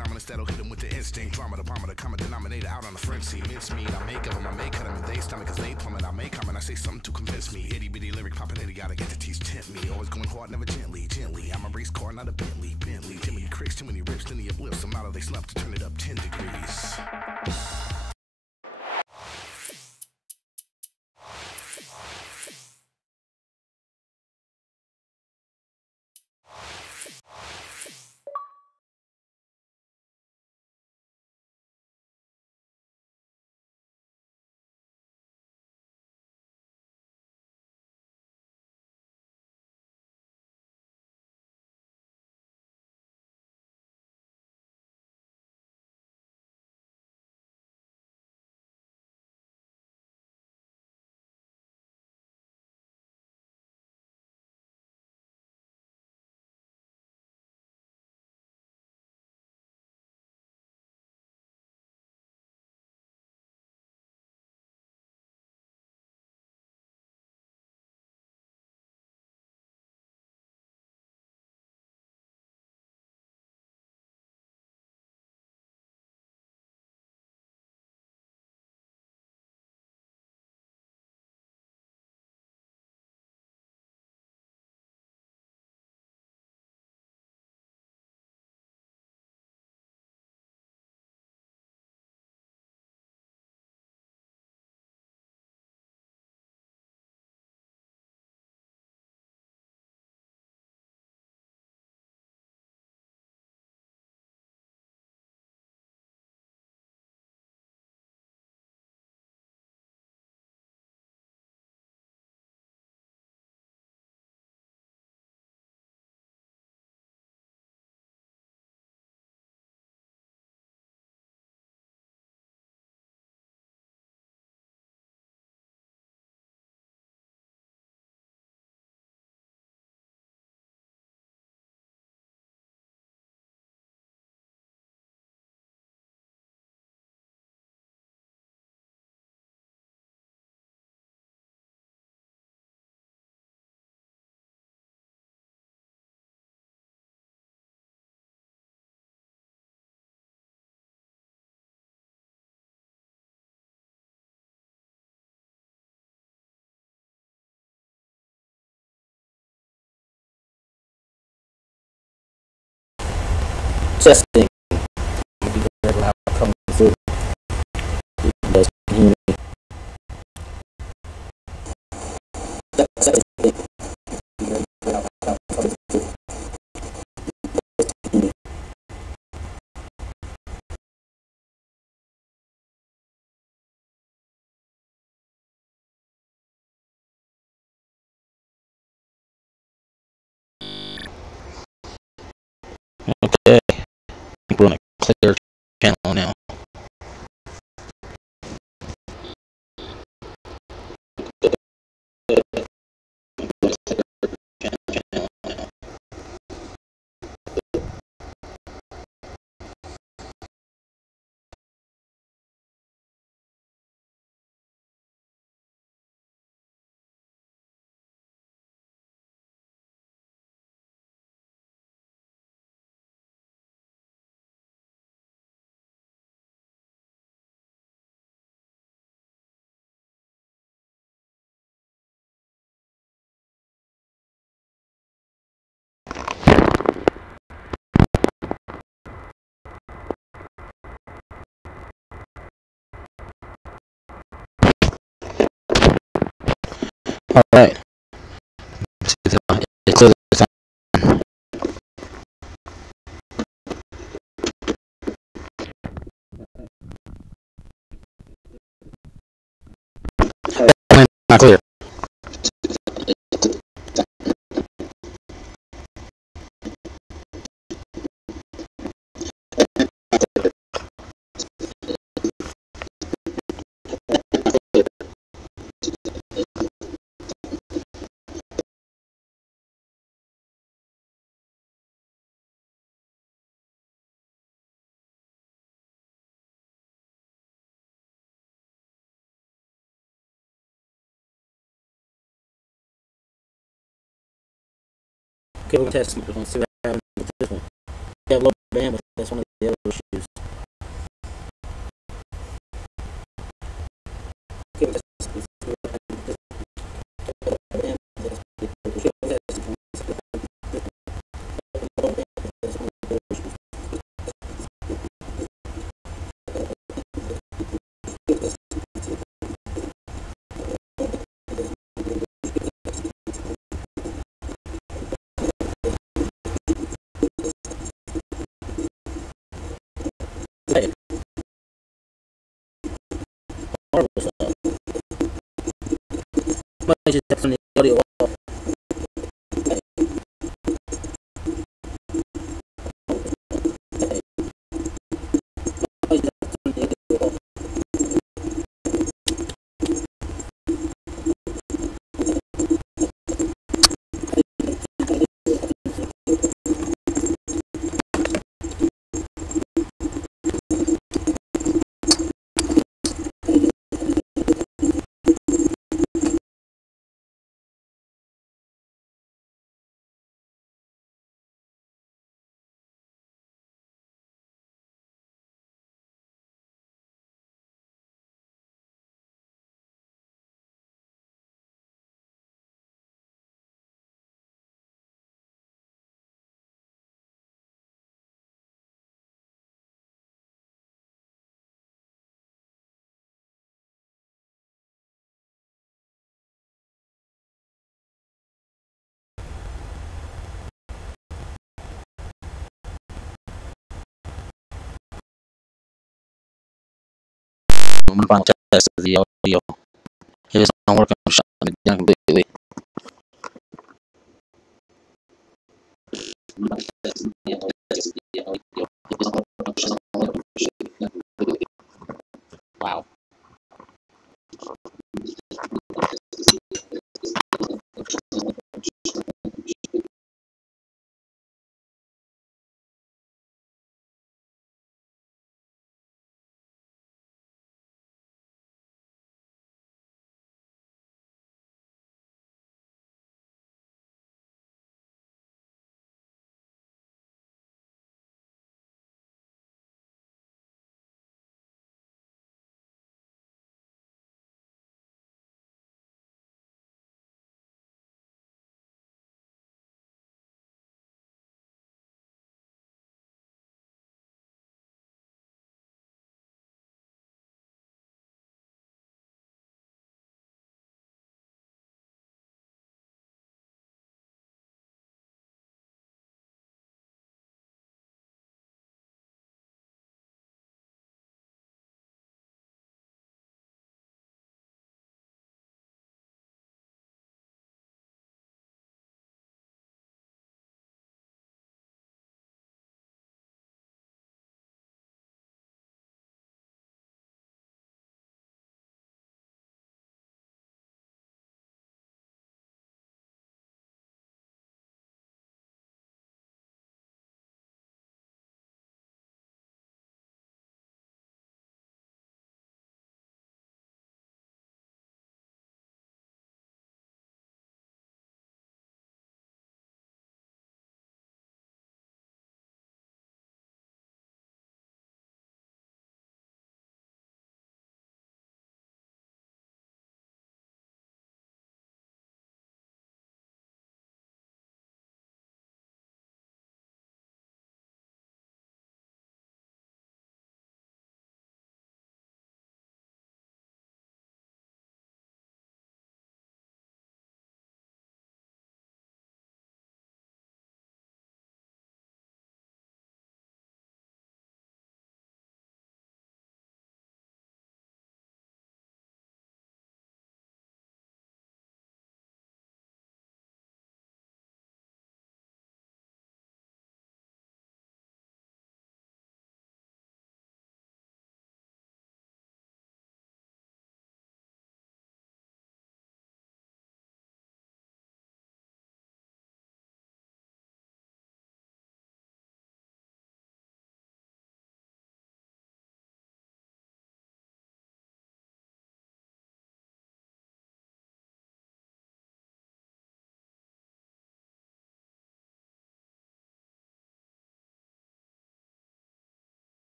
dominance that'll hit them with the instinct. Drama, the bomber, the common denominator out on the frenzy. Mince meat, I make of them, I may cut them in their stomach, cause they plummet. I may come and I say something to convince me. Itty bitty lyric poppin', itty gotta get the teeth tempt me. Always going hard, never gently, gently. I'm a race car, not a Bentley. Too many cricks, too many rips, too many blips. I'm out of they slump to turn it up 10 degrees. Testing. Loud coming through. You guys can hear me. Okay, we're on a clear channel now. All right. It's clear this time. Not clear. Okay, we're gonna test. We're gonna see what happens with this one. We have low bandwidth. That's one of the other Hey, horrible stuff. Somebody just turn the audio off. My final test of the audio. If it's not working, I'm shutting it down completely. Wow.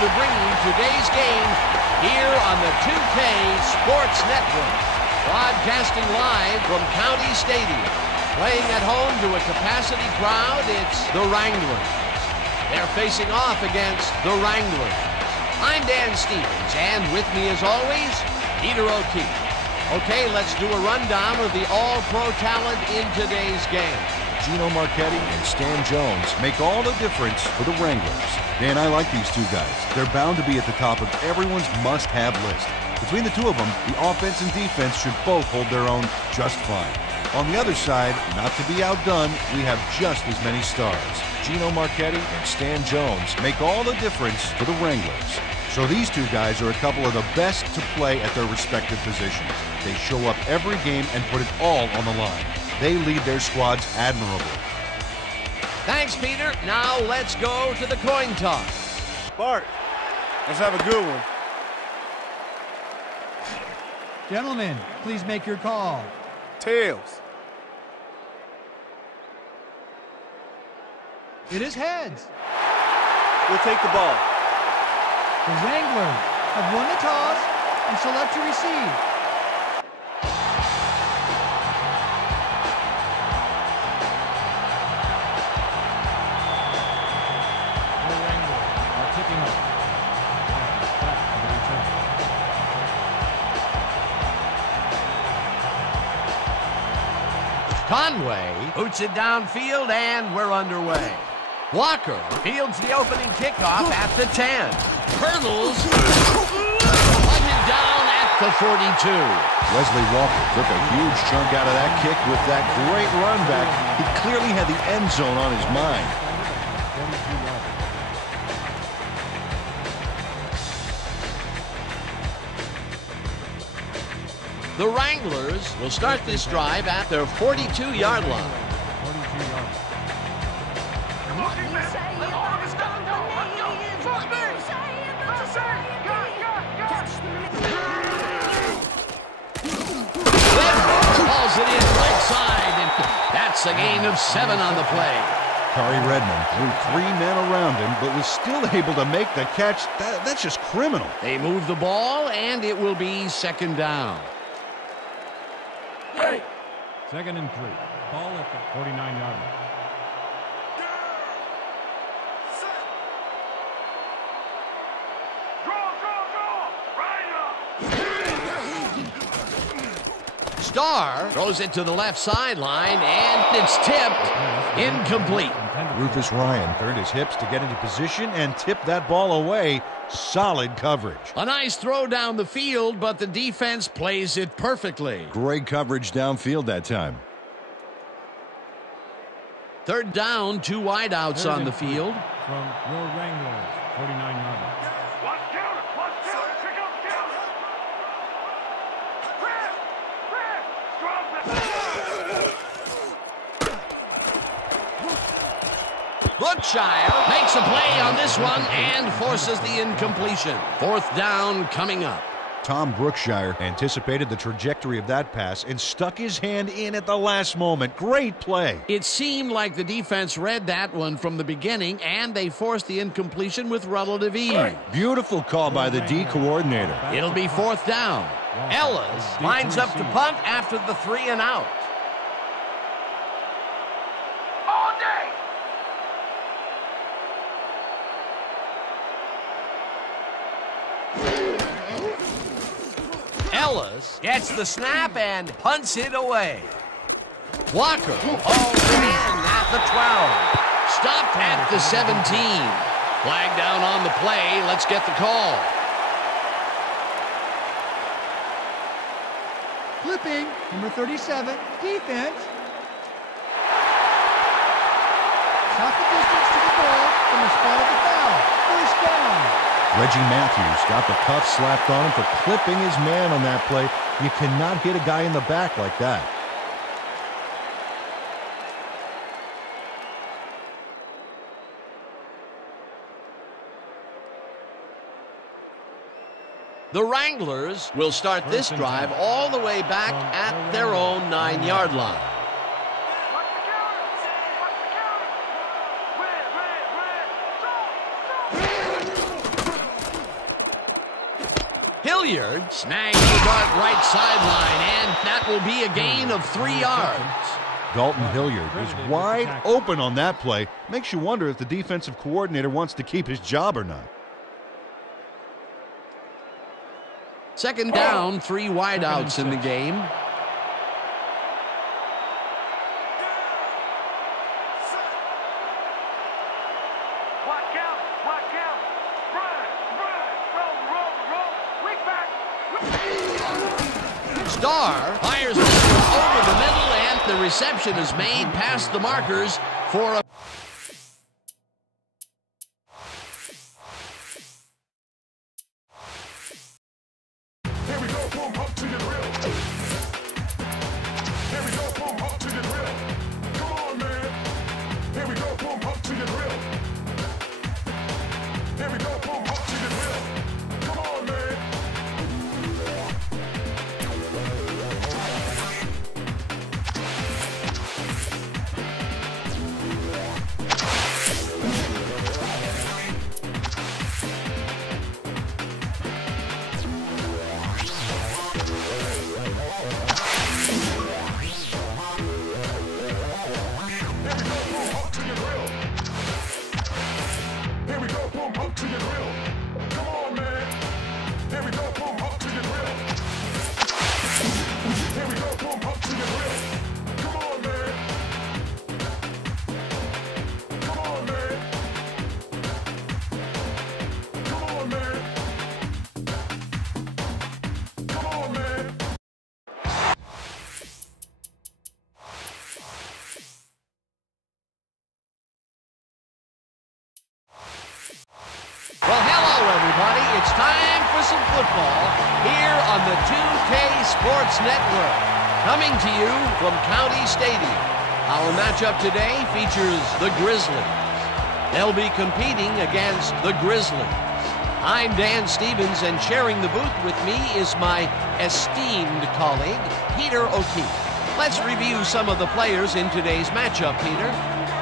To bring you today's game here on the 2K Sports Network. Broadcasting live from County Stadium. Playing at home to a capacity crowd, it's the Wranglers. They're facing off against the Wranglers. I'm Dan Stevens, and with me as always, Peter O'Keefe. Okay, let's do a rundown of the all-pro talent in today's game. Gino Marchetti and Stan Jones make all the difference for the Wranglers. Dan, I like these two guys. They're bound to be at the top of everyone's must-have list. Between the two of them, the offense and defense should both hold their own just fine. On the other side, not to be outdone, we have just as many stars. Gino Marchetti and Stan Jones make all the difference for the Wranglers. So these two guys are a couple of the best to play at their respective positions. They show up every game and put it all on the line. They lead their squads admirably. Thanks, Peter. Now let's go to the coin toss. Bart, let's have a good one. Gentlemen, please make your call. Tails. It is heads. We'll take the ball. The Wranglers have won the toss and select to receive. The Wranglers are kicking off. Conway boots it downfield, and we're underway. Walker fields the opening kickoff at the 10. Hurdles, punted down at the 42. Wesley Walker took a huge chunk out of that kick with that great run back. He clearly had the end zone on his mind. The Wranglers will start this drive at their 42-yard line. Calls it in right side, and that's a gain of 7 on the play. Kari Redmond threw 3 men around him, but was still able to make the catch. That's just criminal. They move the ball, and it will be second down. Second and 3. Ball at the 49-yard line. Starr throws it to the left sideline, and it's tipped. Incomplete. Rufus Ryan turned his hips to get into position and tipped that ball away. Solid coverage. A nice throw down the field, but the defense plays it perfectly. Great coverage downfield that time. Third down, 2 wideouts on the field. From your Wranglers, 49-yard line. Brookshire makes a play on this one and forces the incompletion. Fourth down coming up. Tom Brookshire anticipated the trajectory of that pass and stuck his hand in at the last moment. Great play. It seemed like the defense read that one from the beginning, and they forced the incompletion with relative ease. Beautiful call by the D coordinator. It'll be fourth down. Ellis lines up to punt after the 3 and out. Ellis gets the snap and punts it away. Walker hauls it in at the 12. Stopped at the 17. Flag down on the play. Let's get the call. Clipping, number 37, defense. Shot the distance to the ball from the spot of the foul. First down. Reggie Matthews got the cuff slapped on him for clipping his man on that play. You cannot hit a guy in the back like that. The Wranglers will start this drive all the way back at their own 9-yard line. Hilliard snags the dart right sideline, and that will be a gain of 3 yards. Dalton Hilliard is wide open on that play. Makes you wonder if the defensive coordinator wants to keep his job or not. Second down, 3 wideouts in the game. Starr fires this one over the middle, and the reception is made past the markers for a... Here we go, boom, up to the grill. Here we go, boom, up to the grill. Come on, man. Here we go, boom, up to the grill. Here we go, boom, up to the grill. Come on, man. Well, hello, everybody. It's time for some football here on the 2K Sports Network. Coming to you from County Stadium. Our matchup today features the Grizzlies. They'll be competing against the Grizzlies. I'm Dan Stevens, and sharing the booth with me is my esteemed colleague, Peter O'Keefe. Let's review some of the players in today's matchup, Peter.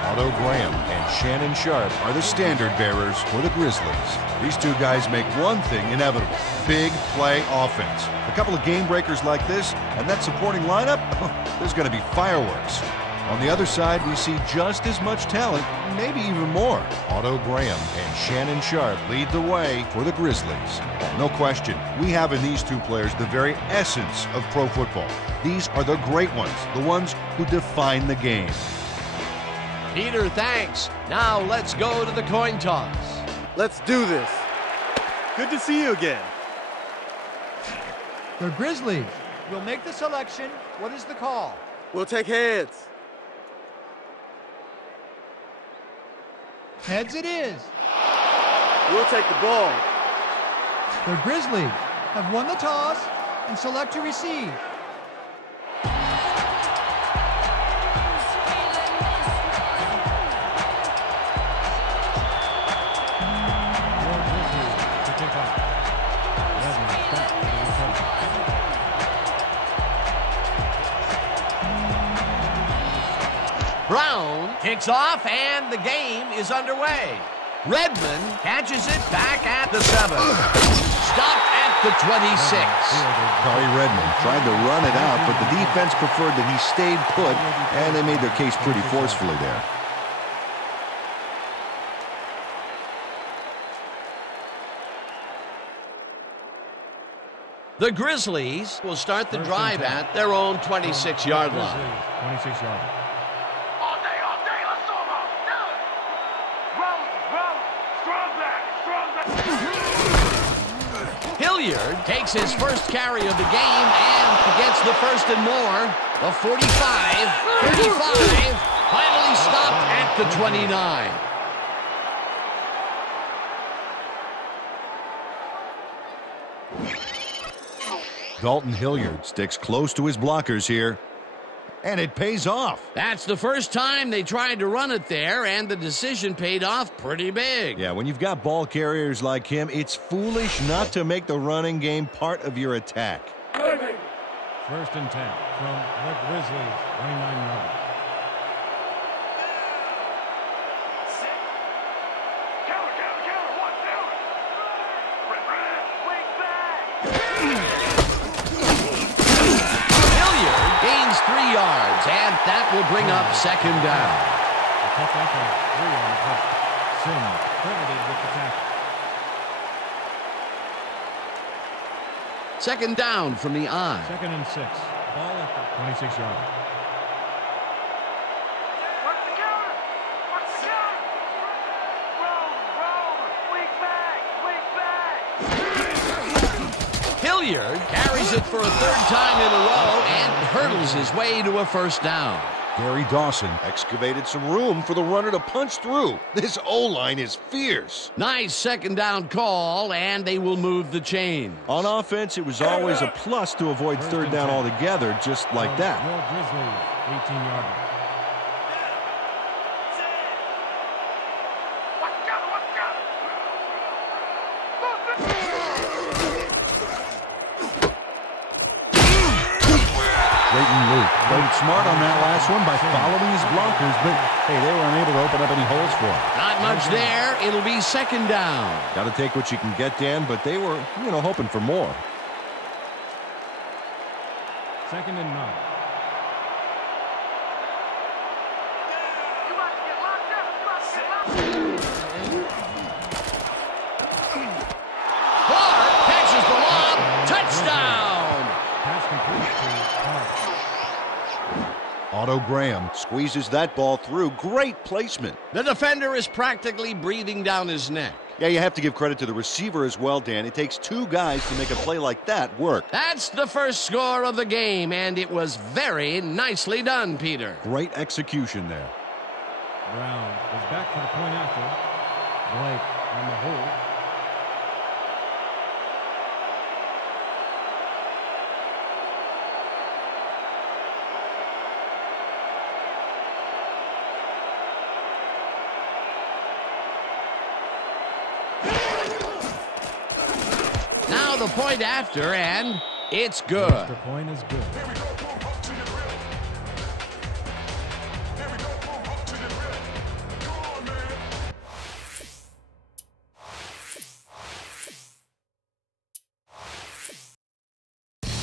Otto Graham and Shannon Sharp are the standard bearers for the Grizzlies. These two guys make one thing inevitable: big play offense. A couple of game breakers like this, and that supporting lineup, there's going to be fireworks. On the other side, we see just as much talent, maybe even more. Otto Graham and Shannon Sharp lead the way for the Grizzlies. No question, we have in these two players the very essence of pro football. These are the great ones, the ones who define the game. Peter, thanks. Now let's go to the coin toss. Let's do this. Good to see you again. The Grizzlies will make the selection. What is the call? We'll take heads. Heads it is. We'll take the ball. The Grizzlies have won the toss and select to receive. Brown kicks off, and the game is underway. Redmond catches it back at the 7. Stopped at the 26. Kari Redmond tried to run it out, but the defense preferred that he stayed put, and they made their case pretty forcefully there. The Grizzlies will start the drive at their own 26-yard line. 26-yard. All day, let's go, strong back. Hilliard takes his first carry of the game and gets the first and more. The 45, 35, finally stopped at the 29. Dalton Hilliard sticks close to his blockers here, and it pays off. That's the first time they tried to run it there, and the decision paid off pretty big. Yeah, when you've got ball carriers like him, it's foolish not to make the running game part of your attack. First and 10 from the Grizzlies, 29-yard. Gains 3 yards, and that will bring up second down. A tough effort, 3 on the play. Sim credited with the tackle. Second down from the I. Second and 6. Ball at the 26-yard. Hilliard carries it for a third time in a row and hurdles his way to a first down. Gary Dawson excavated some room for the runner to punch through. This O-line is fierce. Nice second down call, and they will move the chain. On offense, it was always a plus to avoid third down altogether, just like that. Your Grizzlies, 18-yarder. Played smart on that last one by following his blockers, but hey, they were unable to open up any holes for him. Not much there. It'll be second down. Got to take what you can get, Dan, but they were, hoping for more. 2nd and 9. Clark catches the lob. Touchdown. Pass complete to Clark. Otto Graham squeezes that ball through. Great placement. The defender is practically breathing down his neck. Yeah, you have to give credit to the receiver as well, Dan. It takes two guys to make a play like that work. That's the first score of the game, and it was very nicely done, Peter. Great execution there. Brown is back for the point after. Blake on the hold. Now the point after, and it's good. The point is good.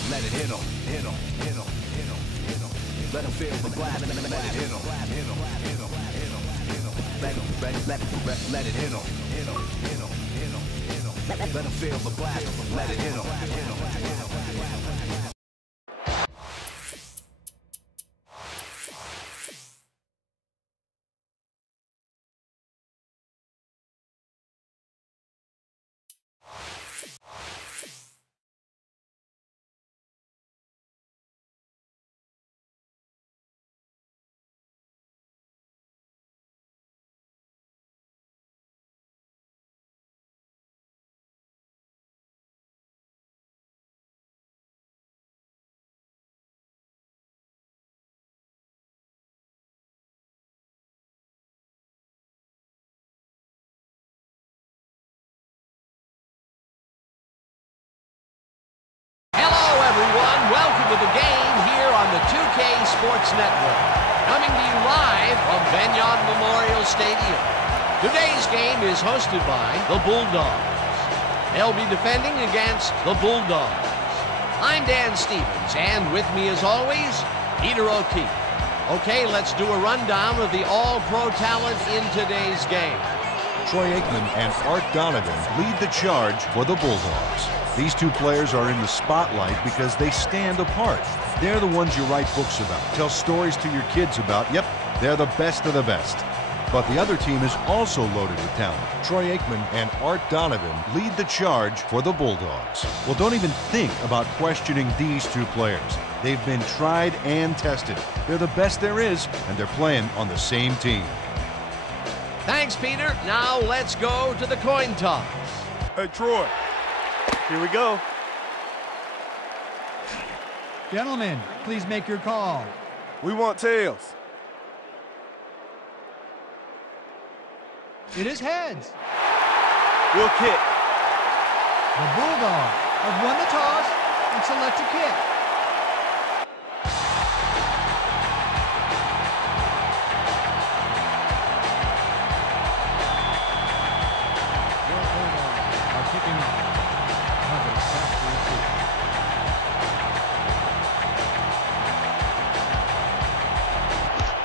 Let it hit 'em, hit 'em, hit 'em, hit 'em, hit 'em. Let 'em feel the blast. Let it hit 'em, hit 'em, hit 'em, hit 'em, hit 'em. Let it hit 'em, hit 'em, hit 'em, hit 'em, hit 'em. Let 'em feel the blast. Let it hit 'em, hit 'em, hit 'em, hit 'em. Welcome to the game here on the 2K Sports Network. Coming to you live from Benyon Memorial Stadium. Today's game is hosted by the Bulldogs. They'll be defending against the Bulldogs. I'm Dan Stevens, and with me as always, Peter O'Keefe. Okay, let's do a rundown of the all-pro talent in today's game. Troy Aikman and Art Donovan lead the charge for the Bulldogs. These two players are in the spotlight because they stand apart. They're the ones you write books about, tell stories to your kids about. Yep, they're the best of the best. But the other team is also loaded with talent. Troy Aikman and Art Donovan lead the charge for the Bulldogs. Well, don't even think about questioning these two players. They've been tried and tested. They're the best there is, and they're playing on the same team. Thanks, Peter. Now let's go to the coin toss. Hey, Troy. Here we go. Gentlemen, please make your call. We want tails. It is heads. We'll kick. The Bulldogs have won the toss and select a kick.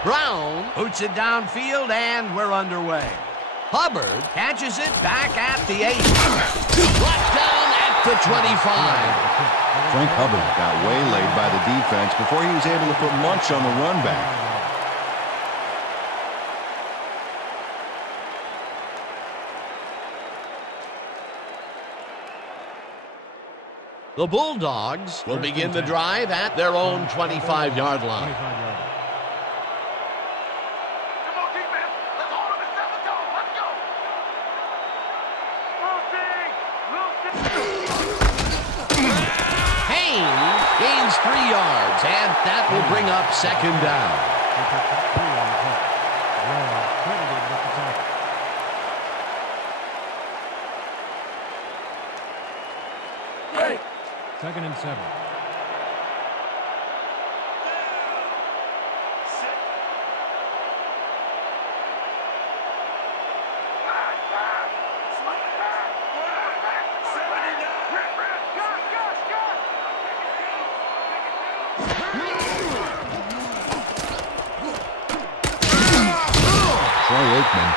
Brown boots it downfield, and we're underway. Hubbard catches it back at the 8. Brought down at the 25. Frank Hubbard got waylaid by the defense before he was able to put much on the run back. The Bulldogs will begin the drive at their own 25-yard line. 25-yard. Gains 3 yards, and that will bring up second down. They picked up 3 on the play. Well credited with the tackle. Second and 7.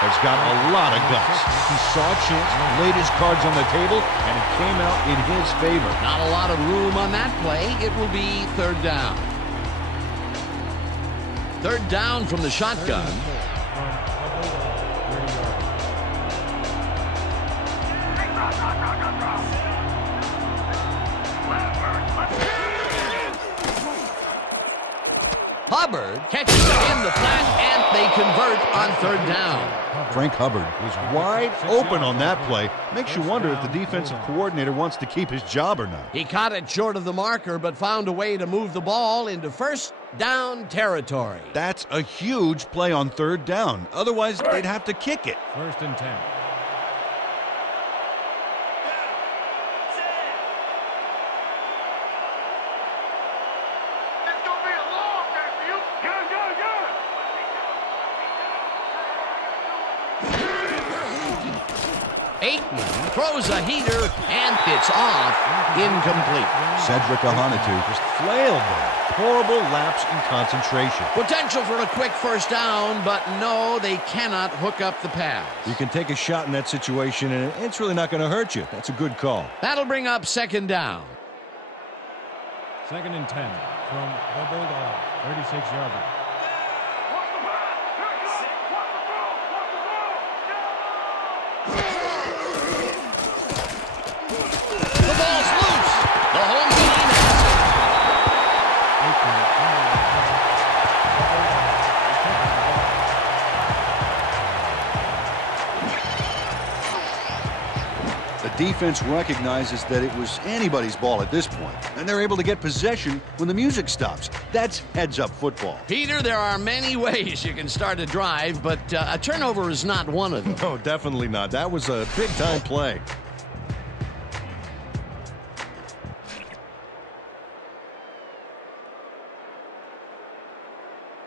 Has got a lot of guts. He saw a chance, laid his cards on the table, and it came out in his favor. Not a lot of room on that play. It will be third down. Third down from the shotgun. Hubbard catches it in the flat, and they convert on third down. Frank Hubbard was wide open on that play. Makes you wonder if the defensive coordinator wants to keep his job or not. He caught it short of the marker, but found a way to move the ball into first down territory. That's a huge play on third down. Otherwise, they'd have to kick it. First and 10. Throws a heater, and it's off. Incomplete. Cedric Ahanitu just flailed there. Horrible lapse in concentration. Potential for a quick first down, but no, they cannot hook up the pass. You can take a shot in that situation, and it's really not going to hurt you. That's a good call. That'll bring up second down. Second and 10 from the Bulldogs. 36-yard line. Defense recognizes that it was anybody's ball at this point, and they're able to get possession when the music stops. That's heads-up football. Peter, there are many ways you can start a drive, but a turnover is not one of them. No, definitely not. That was a big-time play.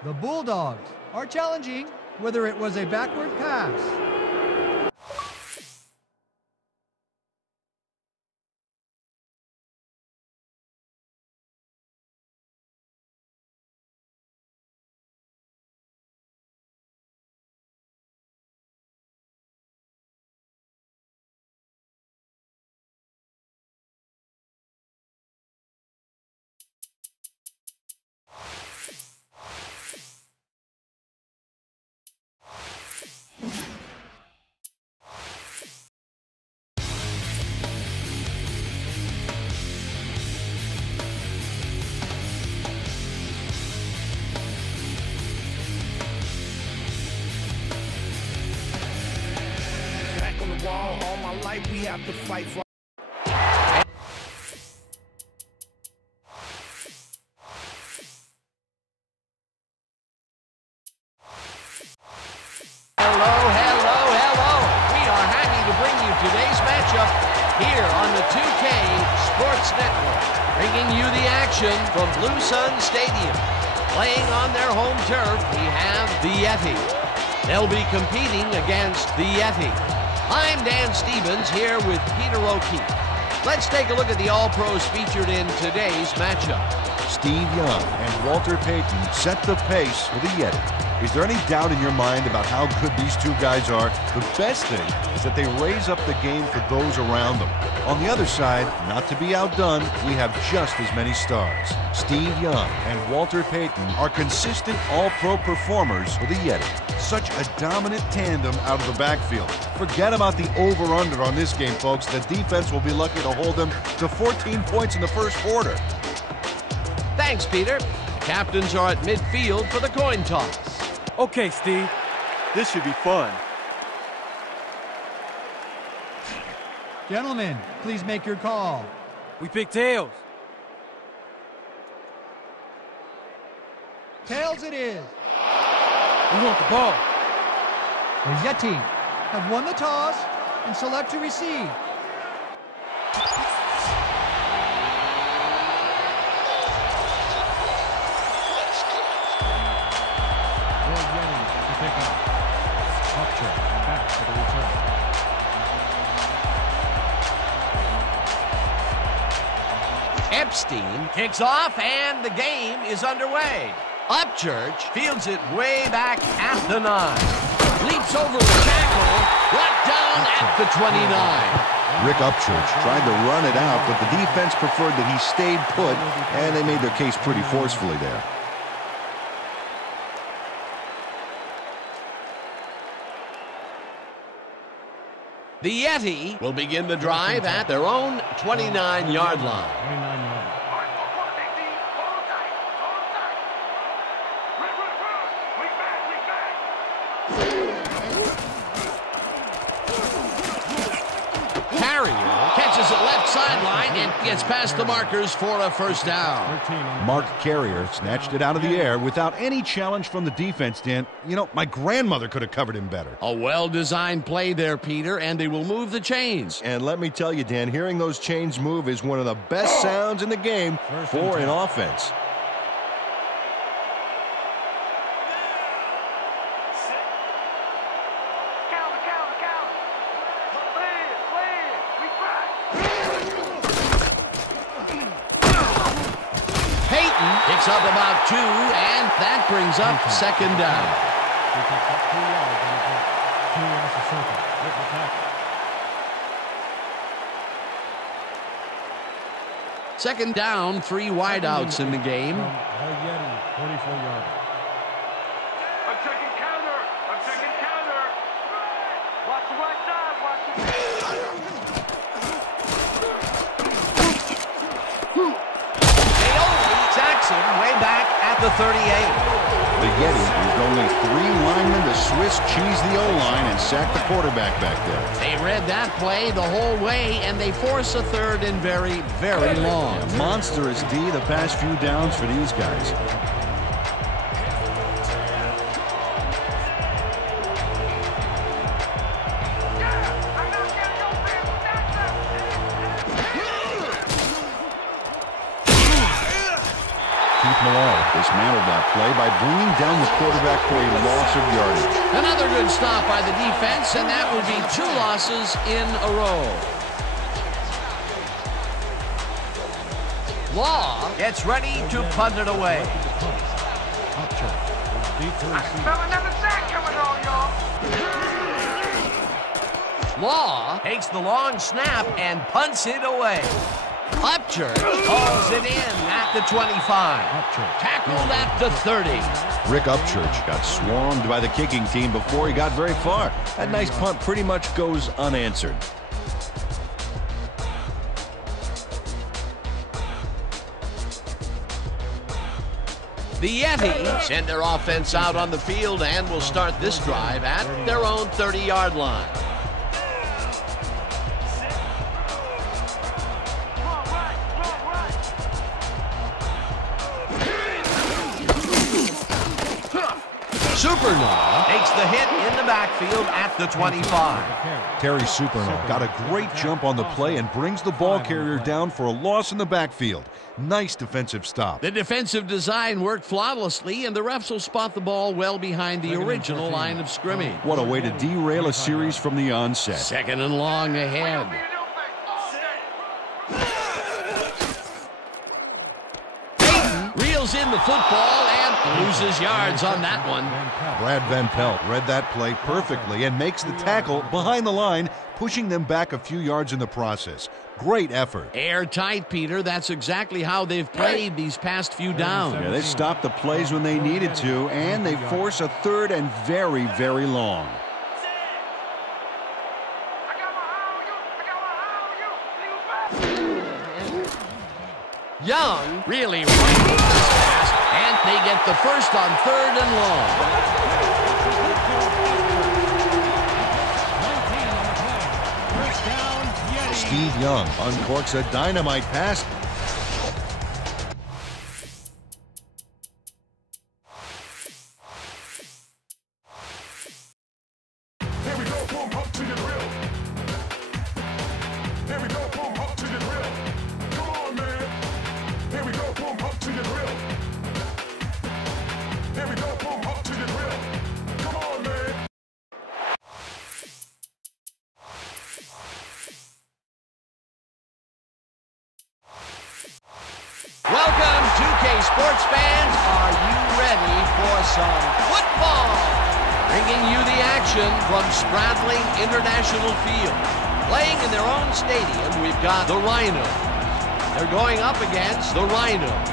The Bulldogs are challenging whether it was a backward pass. All my life we have to fight for. Hello. We are happy to bring you today's matchup here on the 2K Sports Network, bringing you the action from Blue Sun Stadium. Playing on their home turf, we have the Yeti. They'll be competing against the Yeti. I'm Dan Stevens here with Peter O'Keefe. Let's take a look at the All-Pros featured in today's matchup. Steve Young and Walter Payton set the pace for the Yeti. Is there any doubt in your mind about how good these two guys are? The best thing is that they raise up the game for those around them. On the other side, not to be outdone, we have just as many stars. Steve Young and Walter Payton are consistent all-pro performers for the Yeti. Such a dominant tandem out of the backfield. Forget about the over-under on this game, folks. The defense will be lucky to hold them to 14 points in the first quarter. Thanks, Peter. The captains are at midfield for the coin toss. Okay, Steve. This should be fun. Gentlemen, please make your call. We pick tails. Tails it is. We want the ball. The Yeti have won the toss and select to receive. Pick up. Upcher back for the return. Epstein kicks off, and the game is underway. Upchurch fields it way back at the 9. Leaps over the tackle, brought down at the 29. Rick Upchurch tried to run it out, but the defense preferred that he stayed put, and they made their case pretty forcefully there. The Yeti will begin the drive at their own 29-yard line. 29-yard. Carrier catches it left sideline and gets past the markers for a first down. Mark Carrier snatched it out of the air without any challenge from the defense, Dan. You know, my grandmother could have covered him better. A well-designed play there, Peter, and they will move the chains. And let me tell you, Dan, hearing those chains move is one of the best sounds in the game for an offense. Picks up about 2, and that brings up second down. He picked up 2 yards on the play. 2 yards to circle. With the tackle. Second down, 3 wideouts in the game. The Yeti, 44-yarder. I'm checking counter. I'm checking counter. Watch the right side. Watch Jackson way back at the 38. The Yeti used only 3 linemen to Swiss cheese the O-line and sack the quarterback back there. They read that play the whole way, and they force a third and very, very long. Yeah, monstrous D the past few downs for these guys. Dismantled that play by bringing down the quarterback for a loss of yardage. Another good stop by the defense, and that will be 2 losses in a row. Law gets ready to punt it away. another sack coming on, y'all. Law takes the long snap and punts it away. Upchurch calls it in at the 25. Tackled at the 30. Rick Upchurch got swarmed by the kicking team before he got very far. That nice punt pretty much goes unanswered. The Yeti send their offense out on the field and will start this drive at their own 30-yard line. Supernaw takes the hit in the backfield at the 25. Terry Supernaw got a great jump on the play and brings the ball carrier down for a loss in the backfield. Nice defensive stop. The defensive design worked flawlessly, and the refs will spot the ball well behind the original line of scrimmage. What a way to derail a series from the onset. Second and long ahead. reels in the football and loses yards on that one. Brad Van Pelt read that play perfectly and makes the tackle behind the line, pushing them back a few yards in the process. Great effort. Airtight, Peter. That's exactly how they've played these past few downs. Yeah, they stopped the plays when they needed to, and they force a third and very, very long. Young really rifles this pass, and they get the first on 3rd and long. Steve Young uncorks a dynamite pass. Here we go, boom, up to your grill. Here we go, boom, up to your grill. Come on, man. Here we go, boom, up to your grill. Here we go, boom, up to your grill. Come on, man. Welcome, 2K sports fans. Are you ready for some football? Bringing you the action from Spratling International Field. Playing in their own stadium, we've got the Rhinos. They're going up against the Rhinos.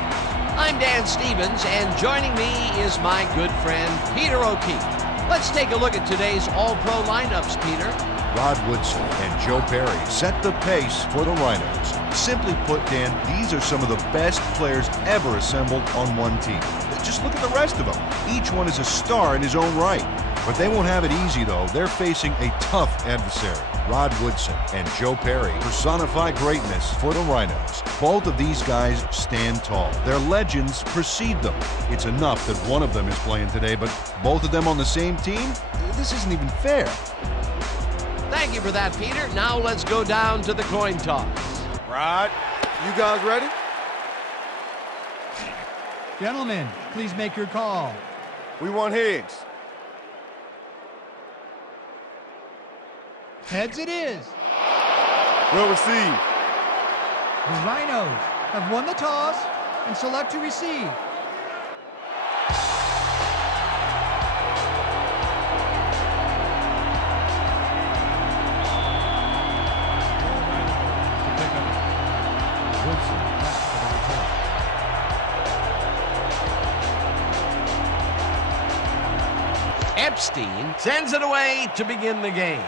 I'm Dan Stevens, and joining me is my good friend, Peter O'Keefe. Let's take a look at today's all-pro lineups, Peter. Rod Woodson and Joe Perry set the pace for the Rhinos. Simply put, Dan, these are some of the best players ever assembled on one team. Just look at the rest of them. Each one is a star in his own right. But they won't have it easy, though. They're facing a tough adversary. Rod Woodson and Joe Perry personify greatness for the Rhinos. Both of these guys stand tall. Their legends precede them. It's enough that one of them is playing today, but both of them on the same team? This isn't even fair. Thank you for that, Peter. Now let's go down to the coin toss. Rod, you guys ready? Gentlemen, please make your call. We want heads. Heads it is. We'll receive. The Rhinos have won the toss and select to receive. Epstein sends it away to begin the game.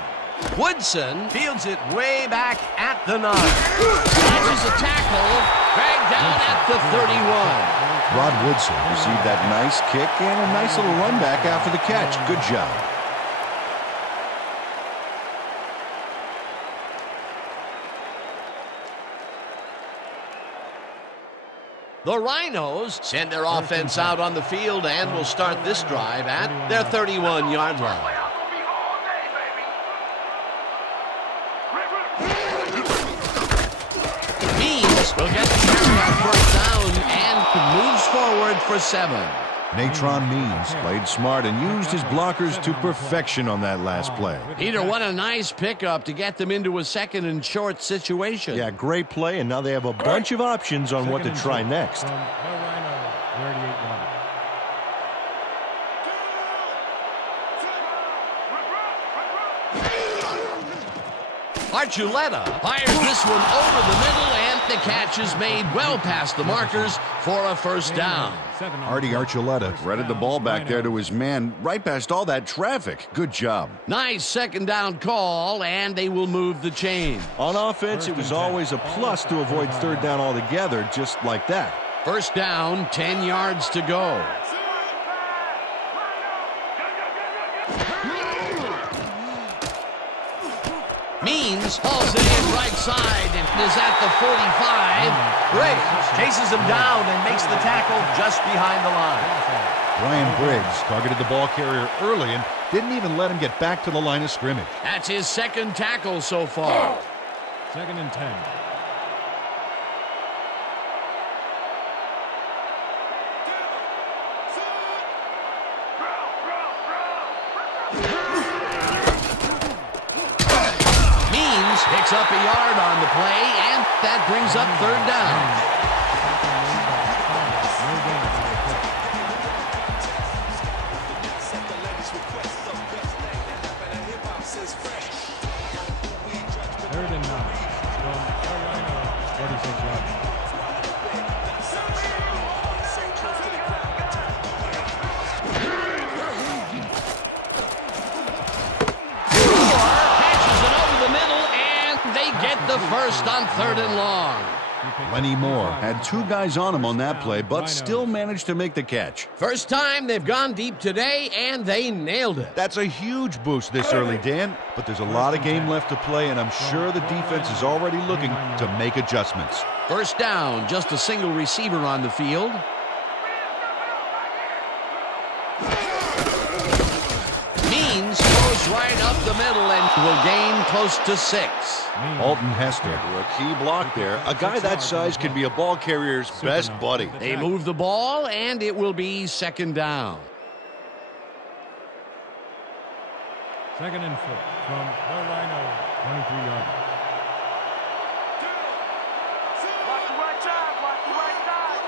Woodson fields it way back at the 9. Catches a tackle, dragged down at the 31. Rod Woodson received that nice kick and a nice little run back after the catch. Good job. The Rhinos send their offense out on the field and will start this drive at their 31-yard line. Means will get the carry on 1st down and moves forward for 7. Natron Means played smart and used his blockers to perfection on that last play. Peter, what a nice pickup to get them into a 2nd and short situation. Yeah, great play, and now they have a bunch of options on what to try next. Archuleta fires this one over the middle, and the catch is made well past the markers for a 1st down. Artie Archuleta threaded the ball back there to his man right past all that traffic. Good job. Nice 2nd down call, and they will move the chain. On offense, it was always a plus to avoid 3rd down altogether, just like that. 1st down, 10 yards to go. Means hauls it in right side and is at the 45. Briggs chases him down and makes the tackle just behind the line. Brian Briggs targeted the ball carrier early and didn't even let him get back to the line of scrimmage. That's his 2nd tackle so far. 2nd and 10. Picks up a yard on the play, and that brings up 3rd down. first on 3rd and long. Lenny Moore had 2 guys on him on that play, but still managed to make the catch. First time they've gone deep today, and they nailed it. That's a huge boost this early, Dan, but there's a lot of game left to play, and I'm sure the defense is already looking to make adjustments. First down, just a single receiver on the field. Means goes right up the middle and will gain close to 6. Alton Hester, a key block there. A guy that size can be a ball carrier's best buddy. They move the ball, and it will be 2nd down. 2nd and 4 from the line of 23-yard. Watch the right side, watch the right side.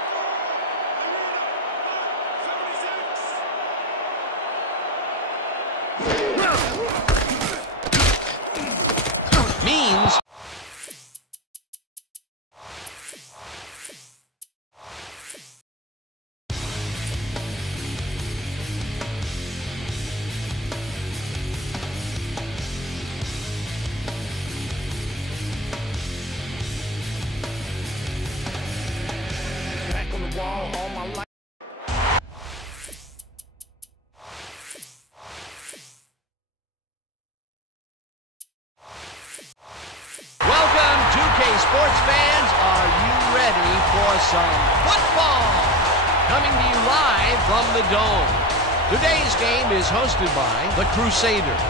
Means Back on the wall all my life. welcome, 2K sports fans. Are you ready for some football? Coming to you live from the Dome. Today's game is hosted by the Crusaders.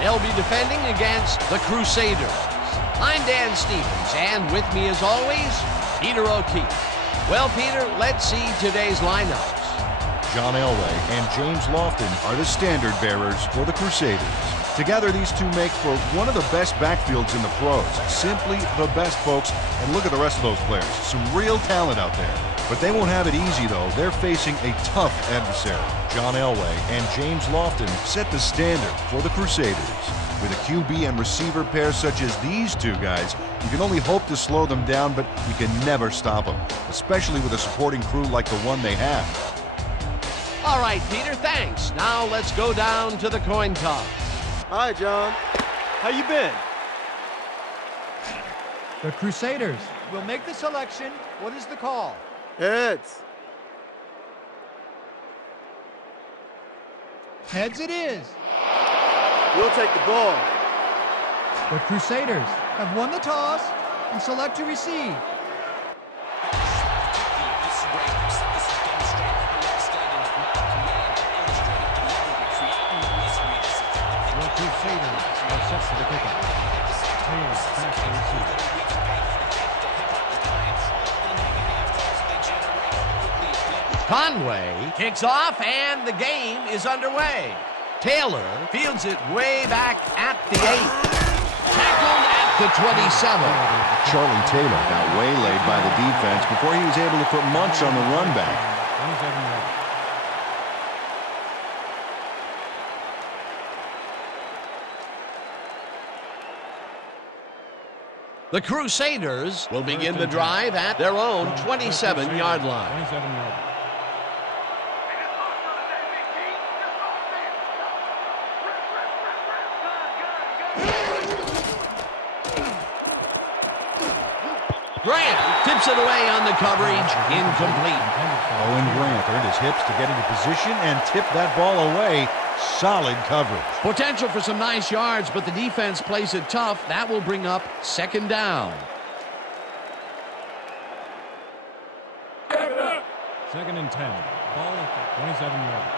They'll be defending against the Crusaders. I'm Dan Stevens, and with me as always, Peter O'Keefe. Well, Peter, let's see today's lineups. John Elway and James Lofton are the standard bearers for the Crusaders. Together, these two make for one of the best backfields in the pros. Simply the best, folks. And look at the rest of those players. Some real talent out there. But they won't have it easy, though. They're facing a tough adversary. John Elway and James Lofton set the standard for the Crusaders. With a QB and receiver pair such as these two guys, you can only hope to slow them down, but you can never stop them, especially with a supporting crew like the one they have. All right, Peter, thanks. Now let's go down to the coin toss. Hi, John. How you been? The Crusaders will make the selection. What is the call? Heads. Heads it is. We'll take the ball. The Crusaders have won the toss and select to receive. The Crusaders are set for the kickoff. Taylor back to receive. Conway kicks off, and the game is underway. Taylor fields it way back at the 8. Tackled at the 27. Charlie Taylor got waylaid by the defense before he was able to put much on the run back. 27 yards. The Crusaders will begin the drive at their own 27-yard line. 27-yard. Grant tips it away on the coverage, incomplete. Owen Grant earned his hips to get into position and tip that ball away. Solid coverage. Potential for some nice yards, but the defense plays it tough. That will bring up 2nd down. 2nd and 10. Ball at the 27-yard.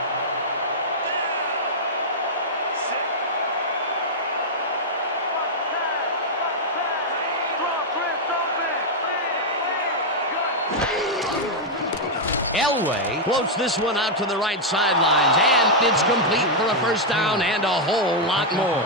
Elway floats this one out to the right sidelines, and it's complete for a first down and a whole lot more.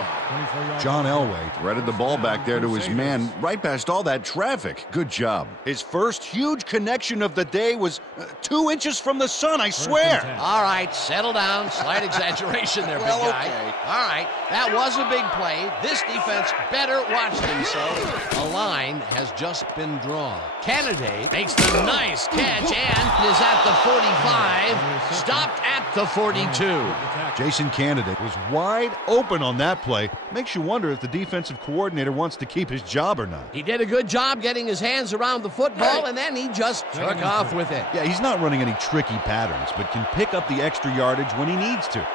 John Elway threaded the ball back there to his man right past all that traffic. Good job. His first huge connection of the day was 2 inches from the sun, I swear. All right, settle down. Slight exaggeration there, big guy. Okay. All right, that was a big play. This defense better watch themselves. A line has just been drawn. Candidate makes the nice catch and is at the 45. Stopped at the 42. Jason Candidate was wide open on that play. Makes you wonder if the defensive coordinator wants to keep his job or not. He did a good job getting his hands around the football, and then he just took off with it. Yeah, he's not running any tricky patterns, but can pick up the extra yardage when he needs to.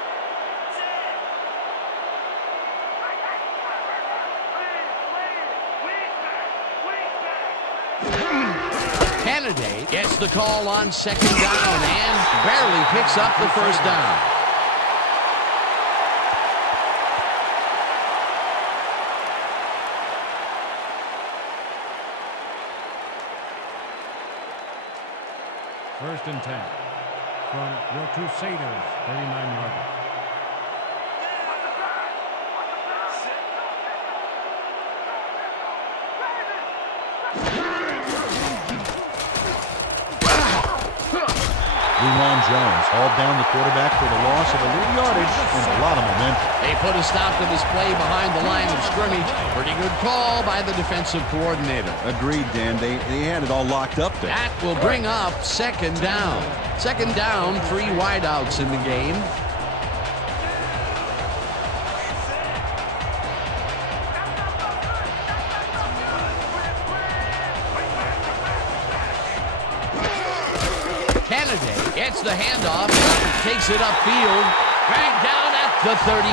Candidate gets the call on second down and barely picks up the first down. First and 10 from your Crusaders, 39-yarder. Jones hauled down the quarterback for the loss of a little yardage and a lot of momentum. They put a stop to this play behind the line of scrimmage. Pretty good call by the defensive coordinator. Agreed, Dan. They had it all locked up there. That will bring up second down. Second down, 3 wideouts in the game. Candidate gets the handoff, takes it upfield, dragged down at the 35.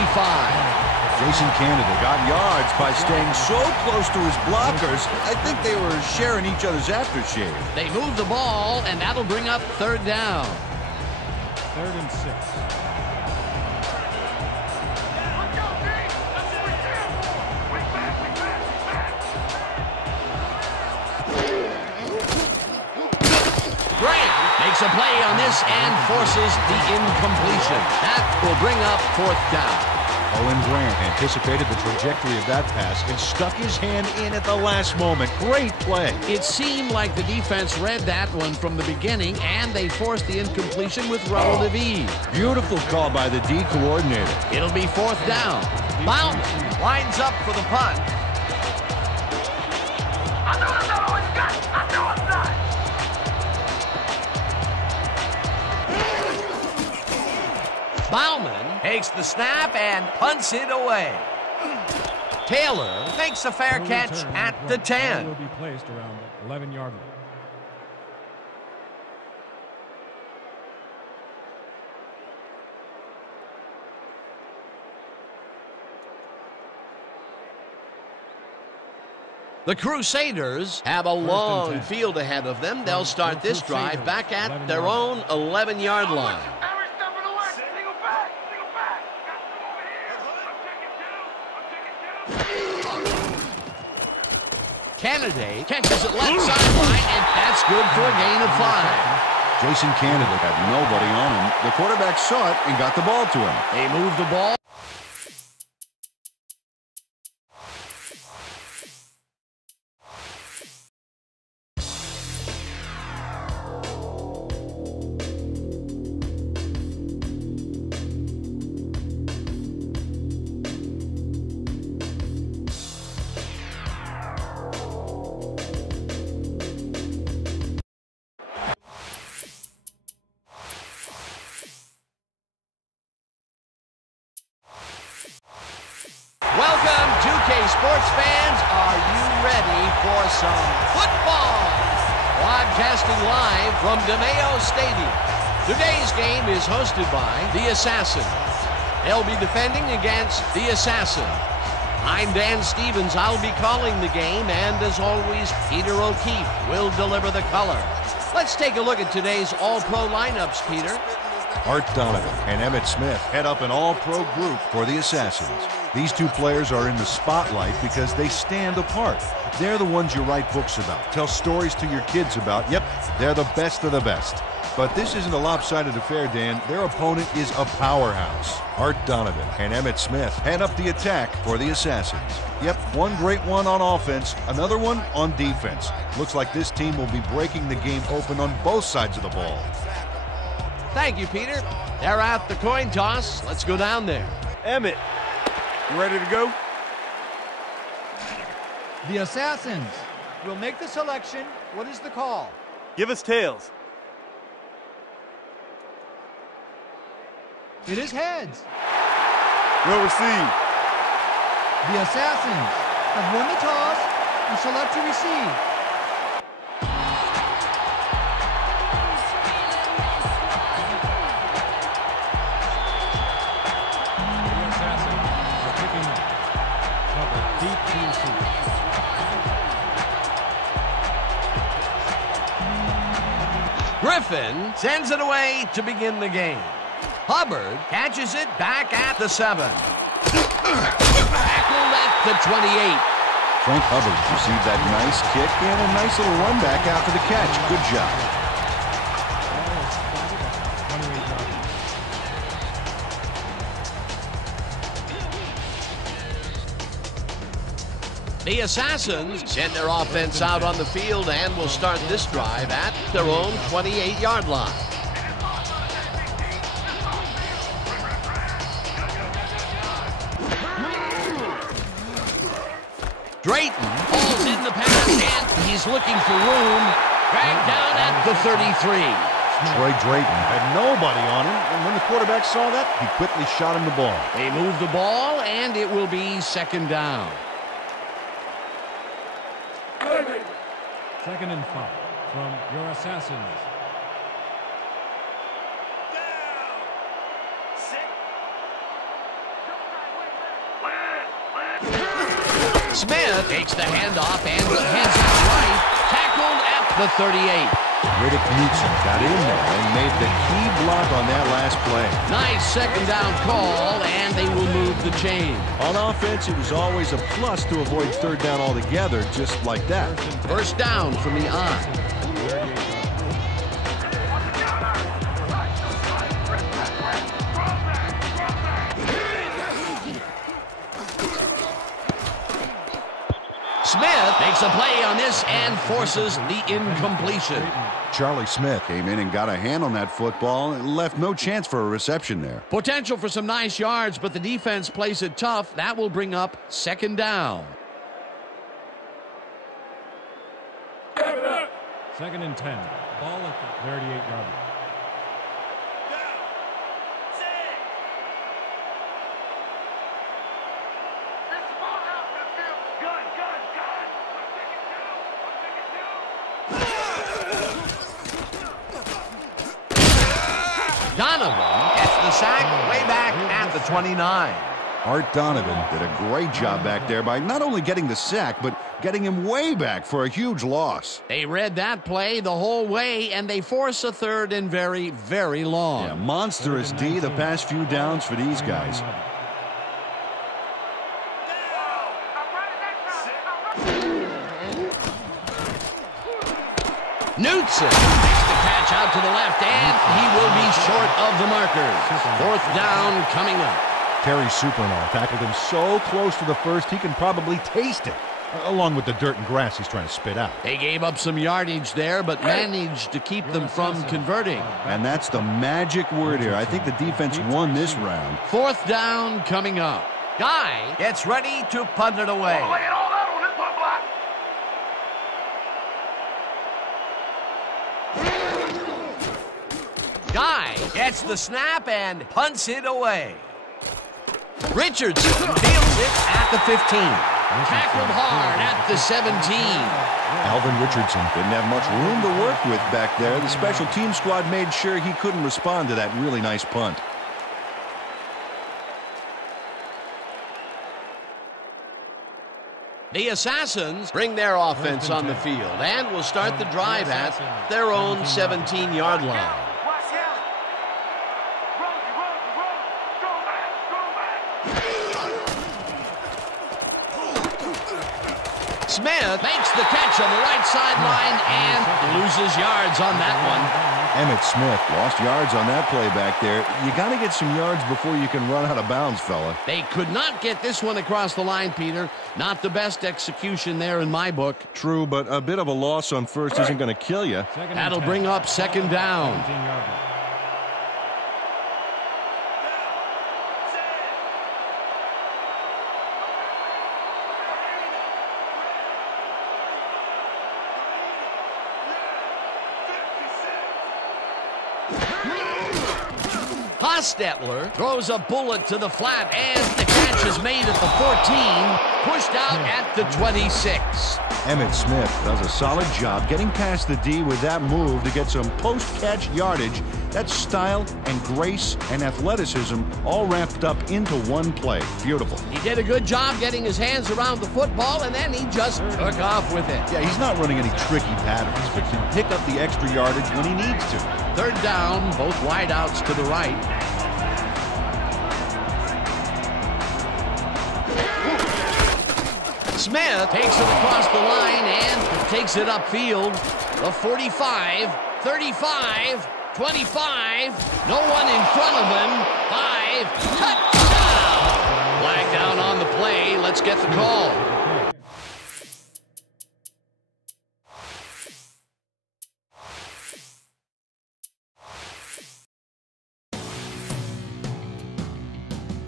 Jason Candidate got yards by staying so close to his blockers. I think they were sharing each other's aftershave. They move the ball, and that'll bring up third down. 3rd and 6. Makes a play on this and forces the incompletion. That will bring up 4th down. Owen Grant anticipated the trajectory of that pass and stuck his hand in at the last moment. Great play. It seemed like the defense read that one from the beginning, and they forced the incompletion with relative ease. Beautiful call by the D coordinator. It'll be 4th down. Bauman lines up for the punt. Bauman takes the snap and punts it away. Taylor makes a fair catch at the 10. Will be placed around the 11-yard line. The Crusaders have a long field ahead of them. They'll start this drive back at their own 11-yard line. Candidate catches it left sideline, and that's good for a gain of 5. Jason Candidate had nobody on him. The quarterback saw it and got the ball to him. They move the ball. Welcome, 2K sports fans. Are you ready for some football? Broadcasting live from DeMayo Stadium. Today's game is hosted by the Assassins. They'll be defending against the Assassins. I'm Dan Stevens. I'll be calling the game, and as always, Peter O'Keefe will deliver the color. Let's take a look at today's all-pro lineups, Peter. Art Donovan and Emmett Smith head up an all-pro group for the Assassins. These two players are in the spotlight because they stand apart. They're the ones you write books about, tell stories to your kids about. Yep, they're the best of the best. But this isn't a lopsided affair, Dan. Their opponent is a powerhouse. Art Donovan and Emmett Smith head up the attack for the Assassins. Yep, one great one on offense, another one on defense. Looks like this team will be breaking the game open on both sides of the ball. Thank you, Peter. They're at the coin toss. Let's go down there. Emmett, you ready to go? The Assassins will make the selection. What is the call? Give us tails. It is heads. We'll receive. The Assassins have won the toss and select to receive. The Assassins are picking up. Cover deep to receive. Griffin sends it away to begin the game. Hubbard catches it back at the 7. Tackled at the 28. Frank Hubbard received that nice kick and a nice little run back after the catch. Good job. The Assassins send their offense out on the field and will start this drive at their own 28-yard line. Drayton falls in the pass, and he's looking for room. Dragged down at the 33. Troy Drayton had nobody on him, and when the quarterback saw that, he quickly shot him the ball. They move the ball, and it will be second down. 2nd and 5 from your Assassins. Smith takes the handoff and heads out right. Tackled at the 38. Riddick Knutson got in there and made the key block on that last play. Nice second down call, and they will move the chain. On offense, it was always a plus to avoid third down altogether, just like that. First down from the I. Smith makes a play on this and forces the incompletion. Charlie Smith came in and got a hand on that football and left no chance for a reception there. Potential for some nice yards, but the defense plays it tough. That will bring up second down. 2nd and 10. Ball at the 38-yard line. Donovan gets the sack way back at the 29. Art Donovan did a great job back there by not only getting the sack, but getting him way back for a huge loss. They read that play the whole way, and they force a third and very, very long. Yeah, monstrous D the past few downs for these guys. Knutson makes the catch out to the left, and he will be short of the markers. Fourth down coming up. Terry Supernall tackled him so close to the first, he can probably taste it, along with the dirt and grass he's trying to spit out. They gave up some yardage there, but managed to keep them from converting. And that's the magic word here. I think the defense won this round. Fourth down coming up. Guy gets ready to punt it away. Guy gets the snap and punts it away. Richardson fields it at the 15. Tackled hard at the 17. Alvin Richardson didn't have much room to work with back there. The special team squad made sure he couldn't respond to that really nice punt. The Assassins bring their offense on the field and will start the drive at their own 17-yard line. Smith makes the catch on the right sideline and loses yards on that one. Emmitt Smith lost yards on that play back there. You got to get some yards before you can run out of bounds, fella. They could not get this one across the line, Peter. Not the best execution there in my book. True, but a bit of a loss on first isn't going to kill you. That'll bring up second down. Hostetler throws a bullet to the flat, and the catch is made at the 14, pushed out at the 26. Emmitt Smith does a solid job getting past the D with that move to get some post-catch yardage. That's style and grace and athleticism all wrapped up into one play. Beautiful. He did a good job getting his hands around the football, and then he just took off with it. Yeah, he's not running any tricky patterns, but can pick up the extra yardage when he needs to. Third down, both wideouts to the right. Smith takes it across the line and takes it upfield. The 45, 35, 25, no one in front of him. 5, touchdown! Flag down on the play. Let's get the call.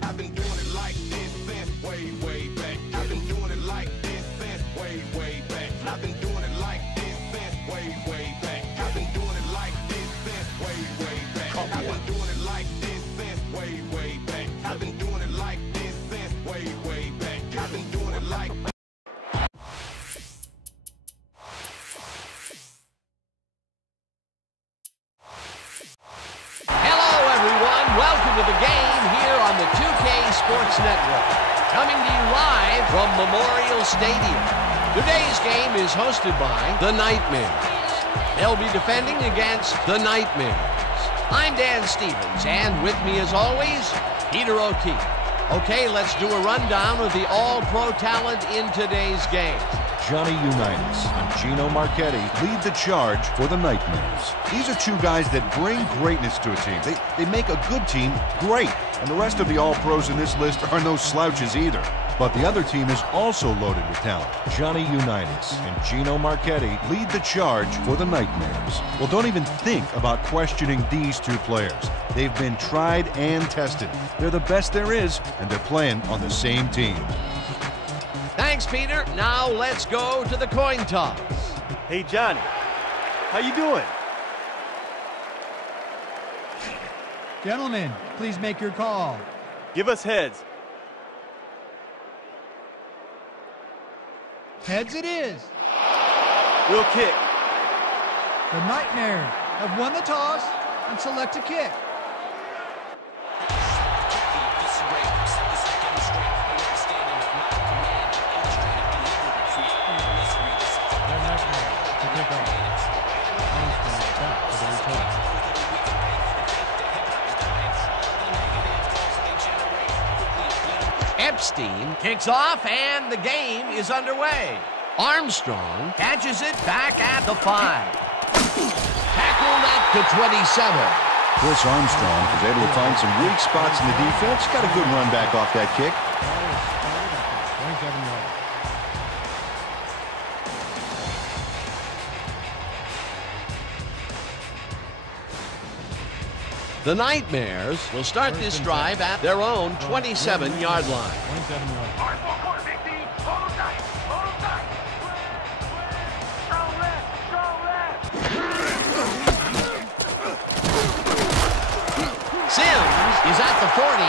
I've been doing it like this since way, way back. I've been doing it like this since way, way back. I've been doing it like this since way, way back. I've been doing it like this since way, way back. I've been doing it like this since way, way back. I've been doing it like this since way, way back. I've been doing it like. Hello, everyone. Welcome to the game here on the 2K Sports Network. Coming to you live from Memorial Stadium. Today's game is hosted by the Nightmares. They'll be defending against the Nightmares. I'm Dan Stevens, and with me as always, Peter O'Keefe. Okay, let's do a rundown of the all-pro talent in today's game. Johnny Unitas and Gino Marchetti lead the charge for the Nightmares. These are two guys that bring greatness to a team. They make a good team great. And the rest of the All-Pros in this list are no slouches either. But the other team is also loaded with talent. Johnny Unitas and Gino Marchetti lead the charge for the Nightmares. Well, don't even think about questioning these two players. They've been tried and tested. They're the best there is, and they're playing on the same team. Thanks, Peter. Now let's go to the coin toss. Hey, Johnny. How you doing? Gentlemen, please make your call. Give us heads. Heads it is. We'll kick. The Nightmares have won the toss and select a kick. Epstein kicks off, and the game is underway. Armstrong catches it back at the 5. Tackled at the 27. Chris Armstrong was able to find some weak spots in the defense. Got a good run back off that kick. The Nightmares will start this drive at their own 27-yard line. Sims is at the 40,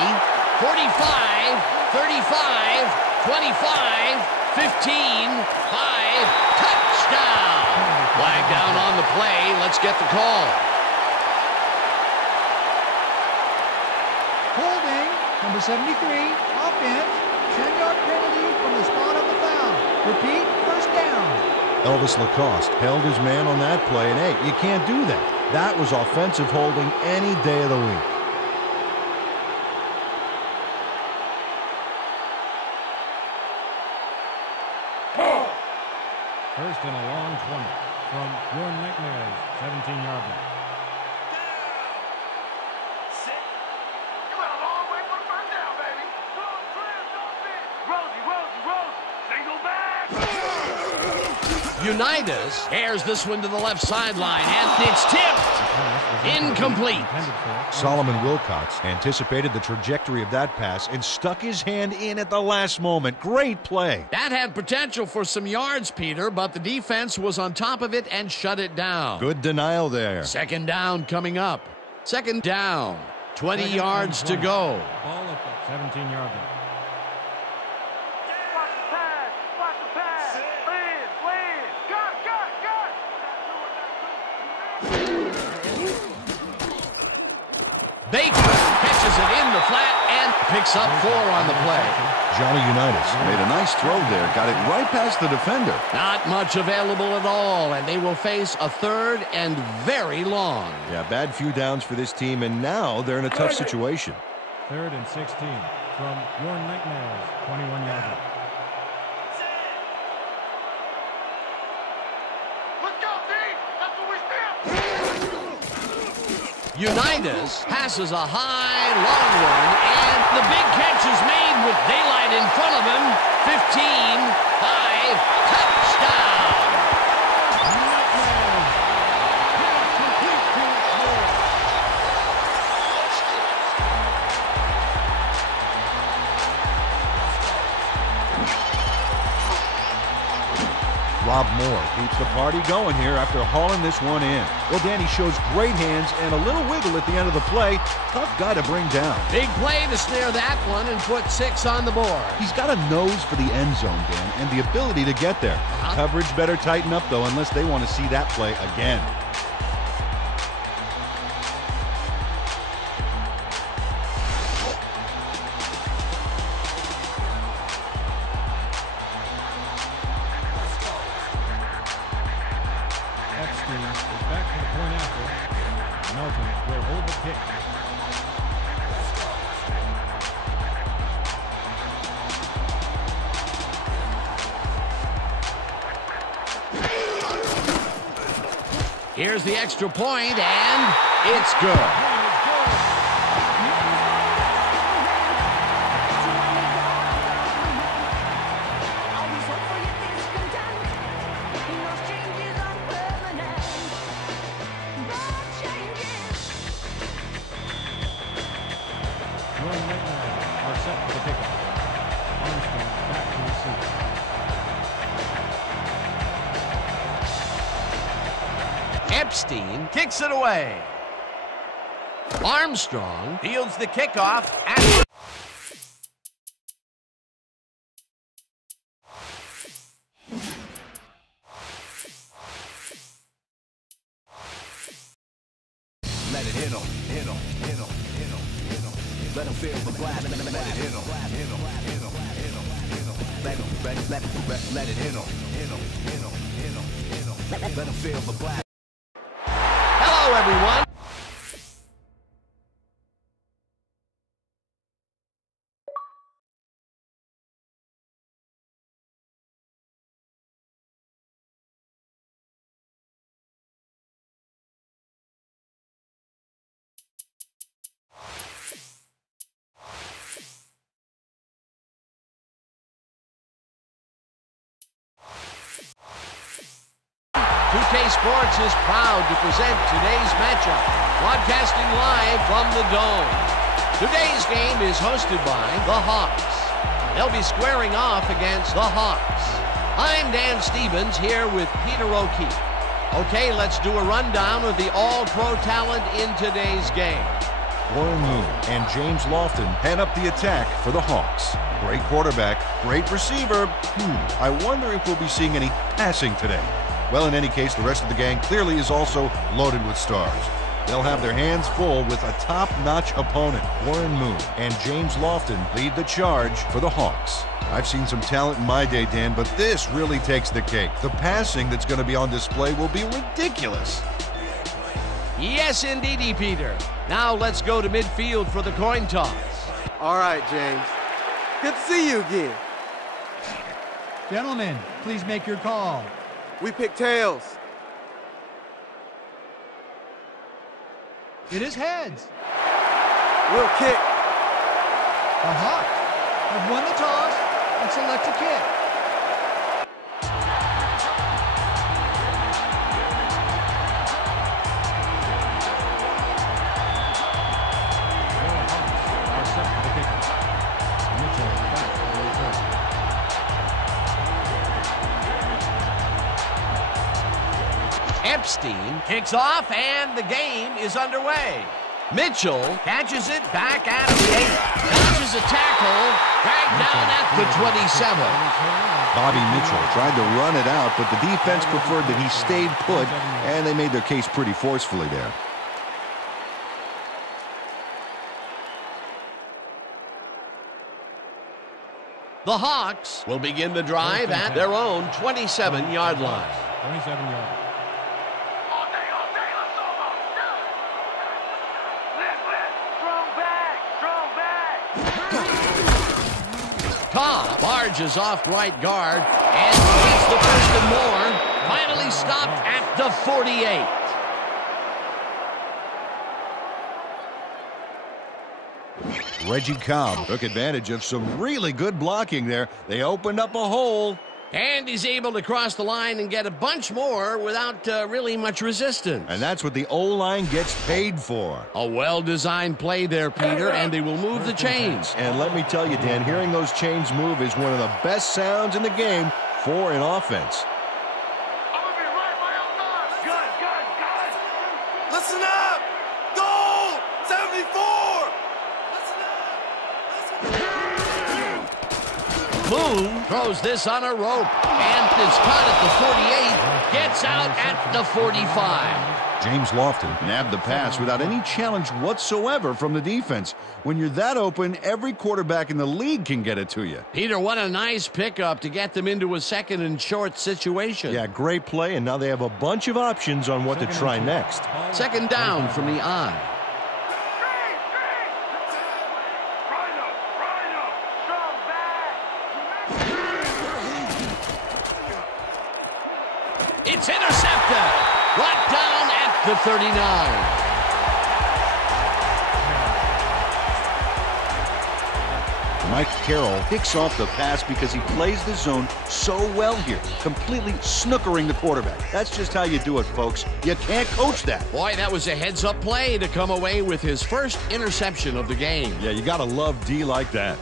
45, 35, 25, 15, 5, touchdown! Flag down on the play. Let's get the call. Holding, number 73, offense, 10-yard penalty from the spot of the foul. Repeat, first down. Elvis Lacoste held his man on that play, and hey, you can't do that. That was offensive holding any day of the week. First and a long 20 from your Nightmares, 17-yard line. Unitas airs this one to the left sideline, and it's tipped. Incomplete. Solomon Wilcox anticipated the trajectory of that pass and stuck his hand in at the last moment. Great play. That had potential for some yards, Peter, but the defense was on top of it and shut it down. Good denial there. Second down coming up. Second down, 20 yards to go. Ball at the 17-yard line. Watch the pass. Watch the pass. Lead. Got. Baker catches it in the flat and picks up 4 on the play. Johnny Unitas made a nice throw there. Got it right past the defender. Not much available at all, and they will face a 3rd and very long. Yeah, bad few downs for this team, and now they're in a tough situation. 3rd and 16 from your Nightmares, 21-yard line. Let's go, D. That's what we stand. Unitas passes a high, long one, and the big catch is made with daylight in front of him. 15, 5, touchdown! Rob Moore keeps the party going here after hauling this one in. Well, Danny shows great hands and a little wiggle at the end of the play. Tough guy to bring down. Big play to snare that one and put 6 on the board. He's got a nose for the end zone, Dan, and the ability to get there. Coverage better tighten up, though, unless they want to see that play again. Epstein is back to the point after. Melton will hold the kick. Here's the extra point, and it's good. Your Nightmares are set for the kickoff. Armstrong back to receive. Epstein kicks it away. Armstrong fields the kickoff and Let it hit him. Let him feel the blast. Let it hit him. Let it hit him. Let him feel the blast. hello, everyone. Sports is proud to present today's matchup, broadcasting live from the Dome. Today's game is hosted by the Hawks. They'll be squaring off against the Hawks. I'm Dan Stevens here with Peter O'Keefe. Okay, let's do a rundown of the all-pro talent in today's game. Warren Moon and James Lofton head up the attack for the Hawks. Great quarterback, great receiver. I wonder if we'll be seeing any passing today. Well, in any case, the rest of the gang clearly is also loaded with stars. They'll have their hands full with a top-notch opponent. Warren Moon and James Lofton lead the charge for the Hawks. I've seen some talent in my day, Dan, but this really takes the cake. The passing that's going to be on display will be ridiculous. Yes, indeedy, Peter. Now let's go to midfield for the coin toss. All right, James. Good to see you again. Gentlemen, please make your call. We pick tails. It is heads. We'll kick. The Hawks have won the toss and select a kick. Are set for the kickoff. Mitchell back for the return. Epstein kicks off, and the game is underway. Mitchell catches it back at the 8. Dodges a tackle, dragged down at the 27. Bobby Mitchell tried to run it out, but the defense preferred that he stayed put, and they made their case pretty forcefully there. The Hawks will begin the drive at their own 27-yard line. 27-yard. Cobb barges off right guard and gets the first and more. Finally stopped at the 48. Reggie Cobb took advantage of some really good blocking there. They opened up a hole. And he's able to cross the line and get a bunch more without really much resistance. And that's what the O-line gets paid for. A well-designed play there, Peter, and they will move the chains. And let me tell you, Dan, hearing those chains move is one of the best sounds in the game for an offense. Listen up! Goal! 74! Boone throws this on a rope and is caught at the 48, gets out at the 45. James Lofton nabbed the pass without any challenge whatsoever from the defense. When you're that open, every quarterback in the league can get it to you. Peter, what a nice pickup to get them into a second and short situation. Yeah, great play, and now they have a bunch of options on what to try next. Second down from the I. It's intercepted. Brought down at the 39. Mike Carroll picks off the pass because he plays the zone so well here, completely snookering the quarterback. That's just how you do it, folks. You can't coach that. Boy, that was a heads-up play to come away with his first interception of the game. Yeah, you got to love D like that.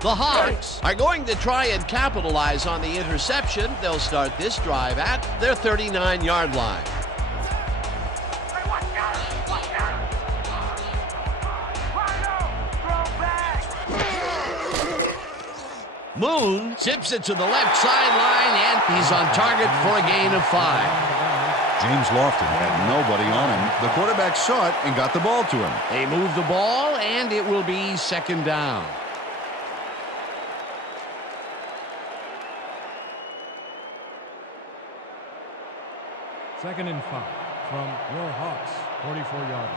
The Hawks are going to try and capitalize on the interception. They'll start this drive at their 39-yard line. Moon zips it to the left sideline, and he's on target for a gain of 5. James Lofton had nobody on him. The quarterback saw it and got the ball to him. They move the ball, and it will be second down. Second and 5 from your Hawks, 44-yard.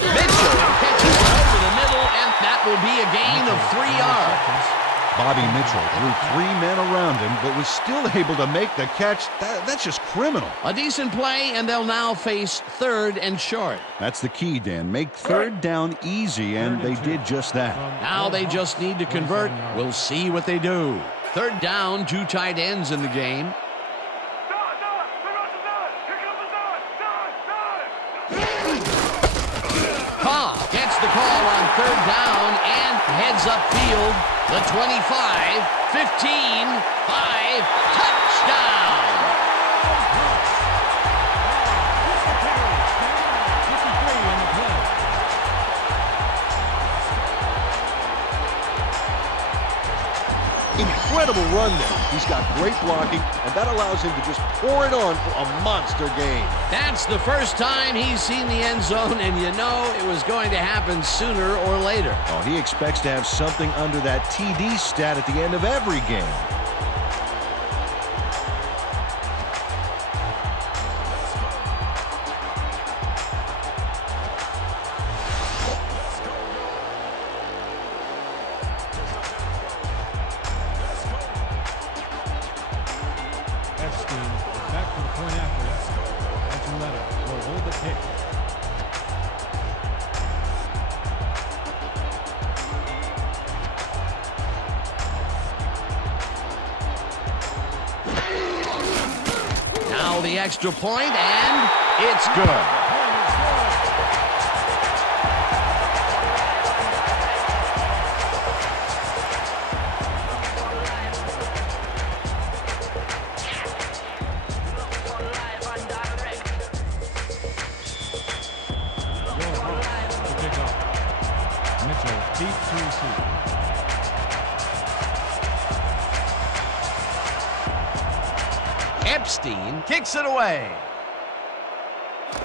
Mitchell catches it over the middle, and that will be a gain of 3 yards. Bobby Mitchell threw 3 men around him, but was still able to make the catch. That's just criminal. A decent play, and they'll now face third and short. That's the key, Dan. Make third down easy, and they did just that. Now they just need to convert. We'll see what they do. Third down, 2 tight ends in the game. Cobb gets the call on third down and heads upfield. The 25, 15, 5, touchdown! Incredible run there. He's got great blocking, and that allows him to just pour it on for a monster game. That's the first time he's seen the end zone, and you know it was going to happen sooner or later. Oh, he expects to have something under that TD stat at the end of every game. Back to the point after. Antonetta will hold the kick. Now the extra point, and it's good. Epstein kicks it away.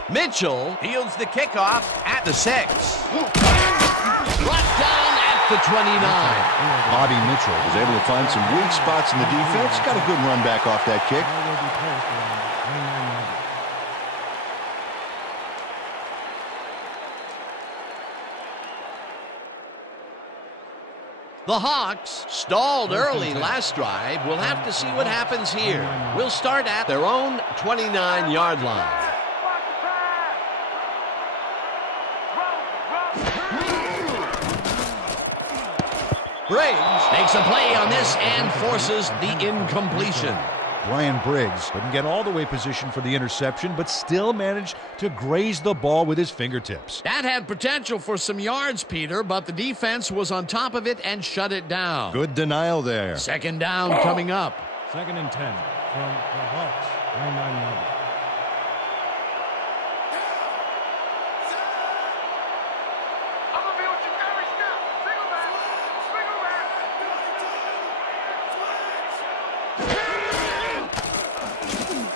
Mitchell fields the kickoff at the 6. Brought down at the 29. Bobby Mitchell was able to find some weak spots in the defense. Got a good run back off that kick. The Hawks stalled early last drive. We'll have to see what happens here. We'll start at their own 29-yard line. Briggs makes a play on this and forces the incompletion. Brian Briggs couldn't get all the way positioned for the interception, but still managed to graze the ball with his fingertips. That had potential for some yards, Peter, but the defense was on top of it and shut it down. Good denial there. Second down coming up. 2nd and 10 from the Hawks. 29 yards.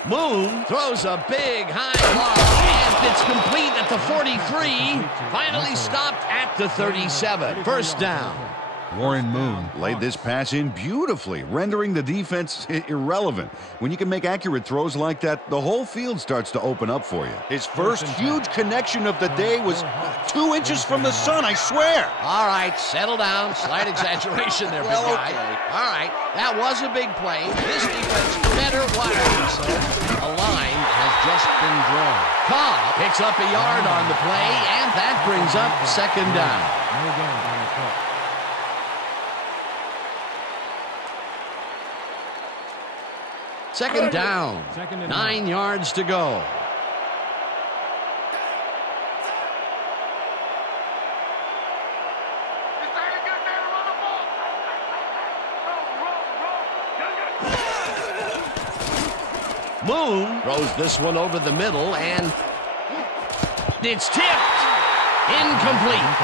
Moon throws a big high ball, and it's complete at the 43. Finally stopped at the 37. First down. Warren Moon laid this pass in beautifully, rendering the defense irrelevant. When you can make accurate throws like that, the whole field starts to open up for you. His first huge connection of the day was 2 inches from the sun, I swear. All right, settle down. Slight exaggeration there, big guy. Okay. All right, that was a big play. This defense better watch themselves. A line has just been drawn. Cobb picks up a yard on the play, and that brings up second down. No gain on the play. Second down. 9 yards to go. Moon throws this one over the middle, and it's tipped. Incomplete.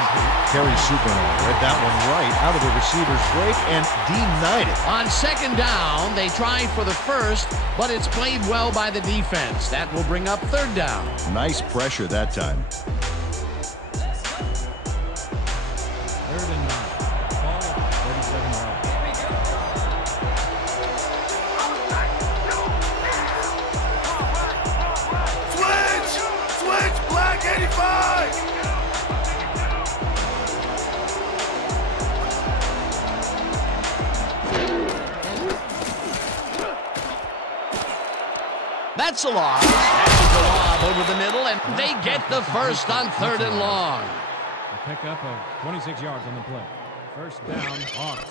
Kerry Superman read that one right out of the receiver's break and denied it. On second down, they try for the first, but it's played well by the defense. That will bring up third down. Nice pressure that time. 3rd and 9. Ball at 37 yards. Switch, Black 85! That's a loss. That's a lob over the middle, and they get the first on 3rd and long. A pickup of 26 yards on the play. First down, Hawks.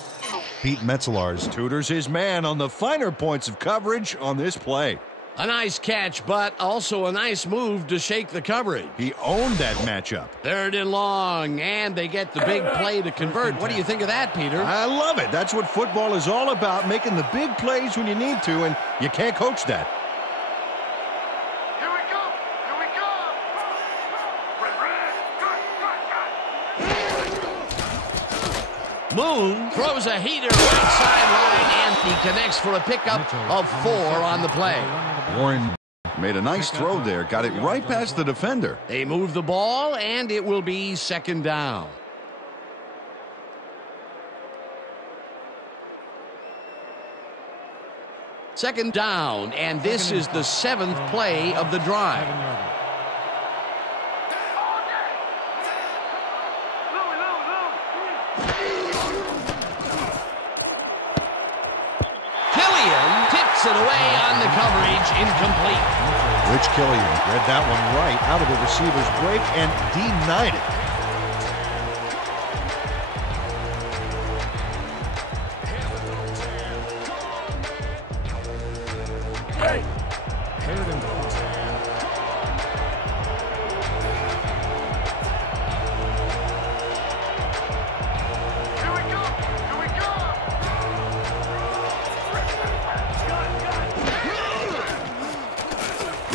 Pete Metzelaars tutors his man on the finer points of coverage on this play. A nice catch, but also a nice move to shake the coverage. He owned that matchup. 3rd and long, and they get the big play to convert. What do you think of that, Peter? I love it. That's what football is all about, making the big plays when you need to, and you can't coach that. Moon throws a heater right sideline, and he connects for a pickup of 4 on the play. Warren made a nice throw there, got it right past the defender. They move the ball, and it will be second down. Second down, and this is the 7th play of the drive. It away on the coverage, incomplete. Rich Killian read that one right out of the receiver's break and denied it. Hey. 3rd and 5.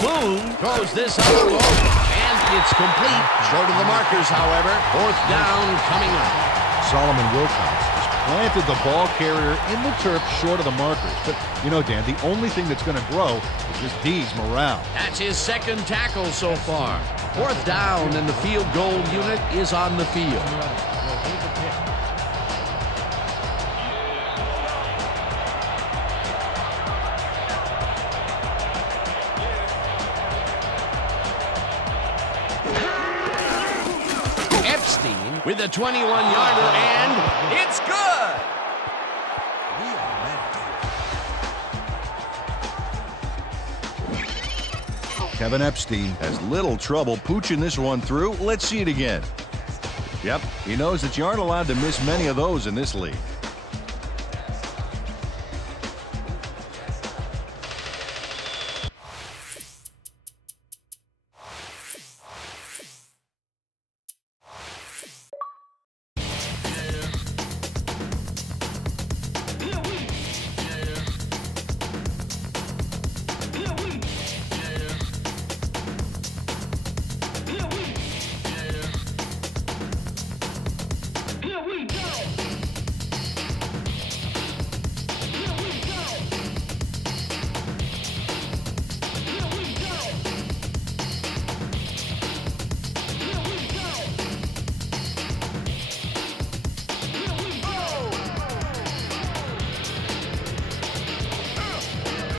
Moon throws this on the rope, and it's complete. Short of the markers, however. 4th down coming up. Solomon Wilcox is planted the ball carrier in the turf short of the markers. But, you know, Dan, the only thing that's going to grow is this D's morale. That's his second tackle so far. Fourth down, and the field goal unit is on the field. Epstein with a 21-yarder, and it's good! Kevin Epstein has little trouble pooching this one through. Let's see it again. Yep, he knows that you aren't allowed to miss many of those in this league.